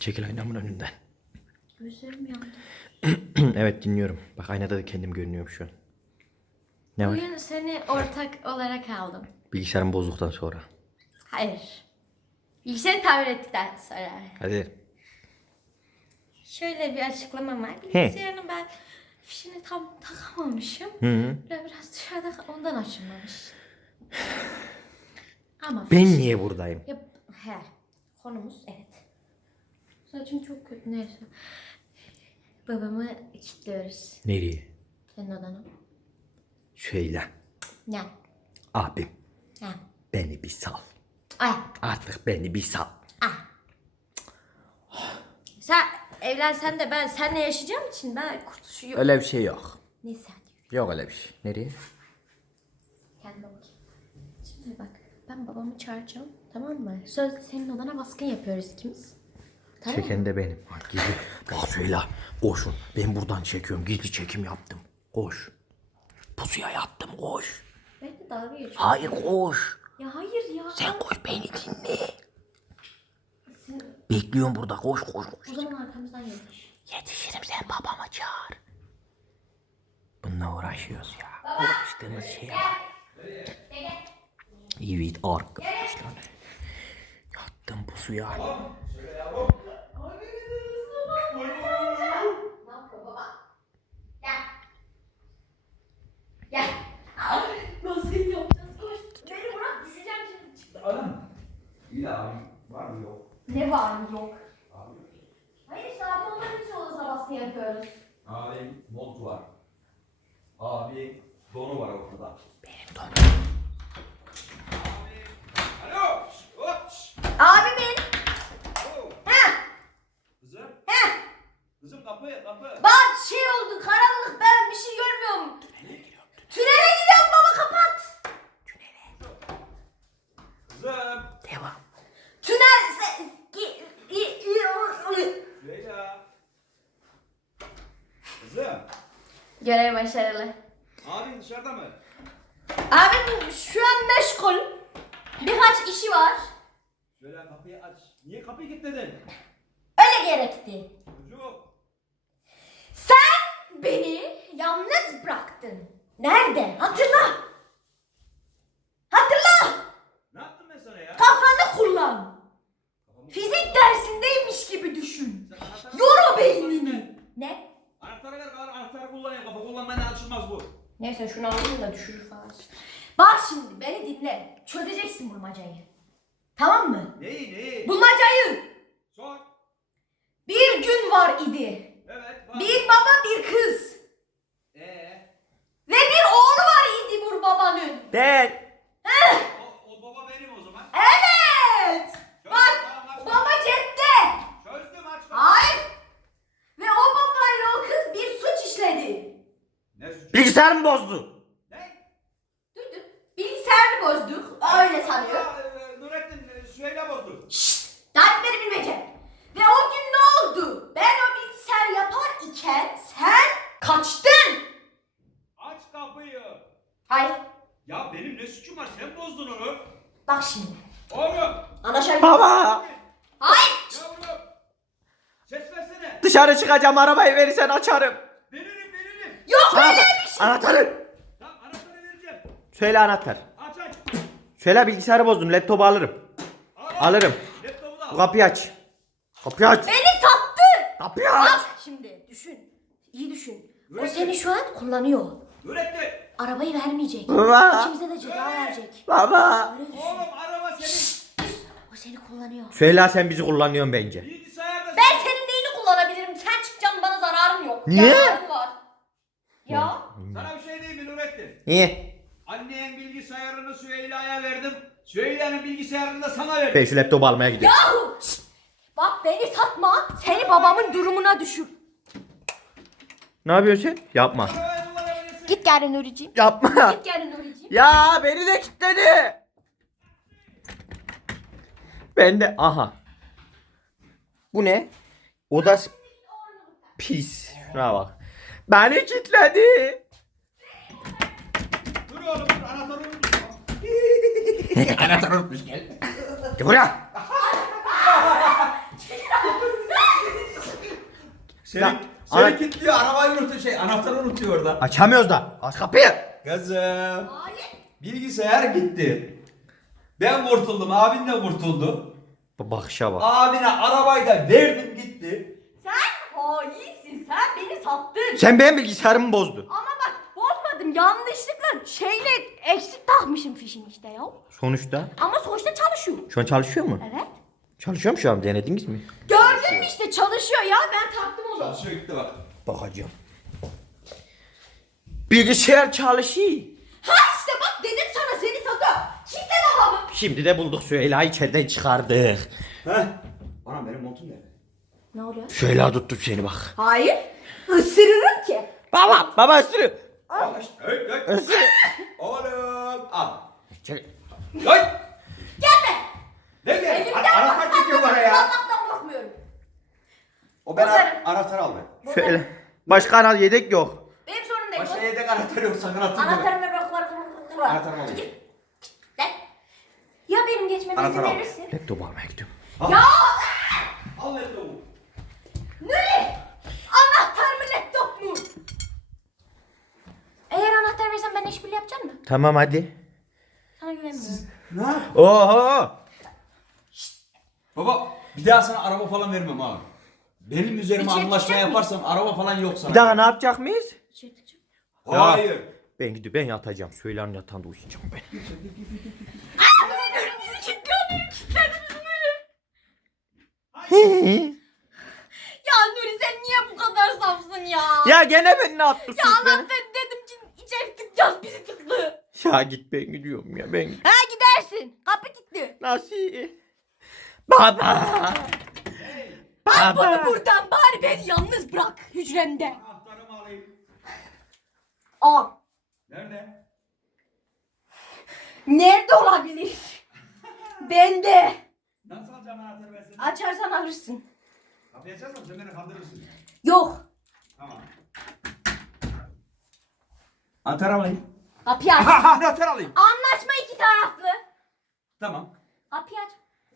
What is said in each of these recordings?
Çekil aynamın önünden. Gözlerim yandı. evet dinliyorum. Bak aynada da kendim görünüyorum şu an. Ne var? Bugün seni ortak Hayır. olarak aldım. Bilgisayarım bozduktan sonra. Hayır. Bilgisayarı tamir ettikten sonra. Hadi. Şöyle bir açıklama var. Bilgisayarın ben fişini tam takamamışım. Hı, Hı Biraz, biraz dışarıda ondan açılmamış. Ama fiş... ben fiş... niye buradayım? Ya, he. Konumuz evet. Saçım çok kötü neyse. Babamı kilitliyoruz. Nereye? Senin odana. Şöyle. Ne? Abim. Ne? Beni bir sal. Ay. Artık beni bir sal. Ah. Sen evlensen de ben seninle yaşayacağım için ben kurtuluşu yok. Öyle bir şey yok. Ne sen? Hani. Yok öyle bir şey. Nereye? Kendime bakayım. Şimdi bak ben babamı çağıracağım tamam mı? Söz, senin odana baskın yapıyoruz ikimiz. Tamam. Çeken de benim. Ha, gizli. Pusuyla koşun. Ben buradan çekiyorum. Gizli çekim yaptım. Koş. Pusuya yattım. Koş. Ben Hayır koş. Ya hayır ya. Sen koş beni dinle. Bekliyorum burada. Koş koş koş. O zaman arkamızdan yetiş. Yetişirim sen babama çağır. Bununla uğraşıyoruz ya. Baba. Koştuğumuz şey ya. Evet arkadaşlar. Yattım bu suya. Baba. Ne var mı yok? Abi. Hayır işte abi onlar için olursa baskı yapıyoruz. Abi mod var. Abi donu var ortada. Benim donu. Alo! Uç! uç. Abi ben! Oh. Ha! Kızım? Ha! Kızım kapı, kapı. Bak şey oldu, kara başarılı. Abi dışarıda mı? Abi şu an meşgul. Birkaç işi var. Böyle kapıyı aç. Niye kapıyı kilitledin? Öyle gerekti. Çocuk. Sen beni yalnız bıraktın. Nerede? Hatırla. Hatırla. Ne yaptın ben sana ya? Kafanı kullan. Tamam. Fizik dersindeymiş gibi düşün. Yoru beynini. Ne? Anahtarı ver Anahtarı kullanayım. Kafa kullanmayla açılmaz bu. Neyse şunu alayım da düşürür falan. Bak ben şimdi beni dinle. Çözeceksin bu macayı. Tamam mı? Neyi neyi? Bu macayı. Sor. Bir gün var idi. Evet var. Bir baba bir kız. Ee? Ve bir oğlu var idi bu babanın. Ben. Bilgisayar mı bozdu? Ne? Dur dur. bozdu? Öyle sanıyorum. E, Nurettin e, Süheyla bozdu. Şşşt. Dert beni bilmece. Ve o gün ne oldu? Ben o bilgisayar yapar iken sen kaçtın. Aç kapıyı. Hayır. Ya benim ne suçum var? Sen bozdun onu. Bak şimdi. Oğlum. Anlaşalım. Baba. Hayır. hayır. hayır. Ya Dışarı çıkacağım arabayı verirsen açarım. Veririm veririm. Yok Sana... Anahtarı. Tamam anahtarı vereceğim. Söyle anahtar. Aç aç. Söyle bilgisayarı bozdum. Laptopu alırım. Abi, alırım. Laptopu da. Kapıyı aç. Kapıyı aç. Beni sattı. Kapıyı aç. Bak şimdi düşün. İyi düşün. Üretti. O seni şu an kullanıyor. Üretti. Arabayı vermeyecek. Baba. İçimize de ceza verecek. Baba. Oğlum araba senin. Şişt. Seni kullanıyor. Söyle sen bizi kullanıyorsun bence. Ben senin neyini kullanabilirim? Sen çıkacaksın bana zararım yok. Niye? Yararım var. Ya. Oğlum. Sana bir şey diyeyim mi Nurettin? Niye? Anneyen bilgisayarını Süheyla'ya verdim. Süheyla'nın bilgisayarını da sana verdim. Peki şu laptopu almaya gidiyorum. Yahu! Sist. Bak beni satma. Seni ne babamın ne durumuna ne düşür. Ne yapıyorsun? Yapma. Git gelin Nuri'ciğim. Yapma. Git gelin Nuri'ciğim. Ya beni de kilitledi. Ben de aha. Bu ne? O da... pis. Şuna evet. bak. Beni kilitledi. Anahtarı unutmuş. anahtarı unutmuş gel. Gel buraya. senin, ya, senin kitliyor, arabayı unutuyor şey anahtarı unutuyor orada. Açamıyoruz da. Aç kapıyı. Kızım. Aani. Bilgisayar gitti. Ben vurtuldum. Abin de vurtuldu. Ba bakışa bak. Abine arabayı da verdim gitti. Sen hainsin. Sen beni sattın. Sen benim bilgisayarımı bozdun. Ama yanlışlıkla şeyle eksik takmışım fişin işte ya. Sonuçta? Ama sonuçta çalışıyor. Şu an çalışıyor mu? Evet. Çalışıyor mu şu an denediniz mi? Gördün mü işte çalışıyor ya ben taktım onu. Çalışıyor gitti bak. Bakacağım. Bilgisayar çalışıyor. Ha işte bak dedim sana seni sakın. Şimdi de babam. Şimdi de bulduk Süheyla'yı içeriden çıkardık. Heh. Anam benim montum nerede? Ne oluyor? Süheyla tuttum seni bak. Hayır. Isırırım ki. Baba baba ısırırım. Ah. Oğlum. Al. Çek. Yok. Gelme. Ne gelme? Ar anahtar çekiyor bana ya. Anahtar bırakmıyorum. O ben ar anahtar aldı. Söyle. Başka anahtar yedek yok. Benim sorunum değil. Başka yok. yedek anahtar yok sakın atın. Anahtarım ve bıraklar. Anahtarım aldı. Ya benim geçmeme izin verirsin. Laptopu almaya gidiyorum. Ya! Al laptopu. Tamam hadi. Sana Ne? Oho! Şişt. Baba bir daha sana araba falan vermem abi. Benim üzerime İçeri anlaşma yaparsan mi? araba falan yok sana. Bir daha yani. ne yapacak mıyız? İki Hayır. Ya, ben gidip ben yatacağım. Söylerim yatağında uyuyacağım ben. Ay, Nuri kitle, Nuri, kitledim, Nuri. ya Nuri sen niye bu kadar safsın ya? Ya gene beni ne attın. Ya Allah de, dedim ki içeri gideceğiz bizi ya git ben gidiyorum ya ben gidiyorum. Ha gidersin. Kapı gitti. Nasıl? Baba. Baba. Bak Baba. Bunu buradan bari beni yalnız bırak hücremde. Anahtarımı alayım. Al. Nerede? Nerede olabilir? Bende. Nasıl alacağım anahtarı ben seni? Açarsan alırsın. Kapıyı açarsan sen beni kandırırsın. Yok. Tamam. Anahtarı alayım. Api aç. anahtar alayım. Anlaşma iki taraflı. Tamam. Api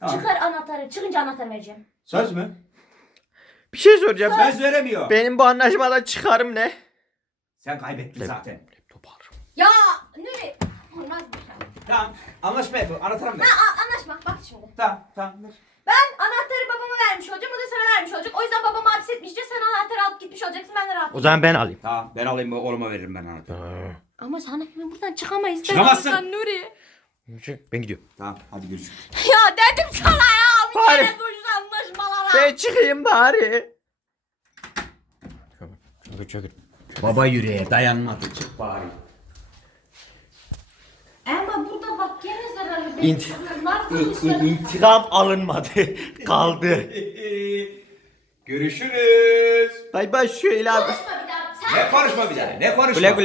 Tamam. Çıkar anahtarı. Çıkınca anahtar vereceğim. Söz mü? Bir şey soracağım. Söz ben, veremiyor. Benim bu anlaşmadan çıkarım ne? Sen kaybettin Lep, zaten. Laptop le le alırım. Ya Nuri. Tamam anlaşma yapalım. Anahtarım ben. Ha, anlaşma. Bak şimdi. İşte. Tamam tamam. Dur. Tam. Ben anahtarı babama vermiş olacağım. O da sana vermiş olacak. O yüzden babamı hapis etmeyeceğiz. Sen anahtarı alıp gitmiş olacaksın. Ben de rahat O zaman ben alayım. Tamam ben alayım. Oğluma veririm ben anahtarı. Aa. Ama sana buradan çıkamayız. Çıkamazsın. Ben Nuri. Ben gidiyorum. Tamam hadi görüşürüz. ya dedim sana ya. Bir Bahri. kere duysan Ben çıkayım bari. Çok, çok, çok. Baba yüreğe dayanmadı çık bari. İnt i̇ntikam alınmadı. Kaldı. Görüşürüz. Bay bay şu abi. ne konuşma bir daha? Sen ne konuşma? Ne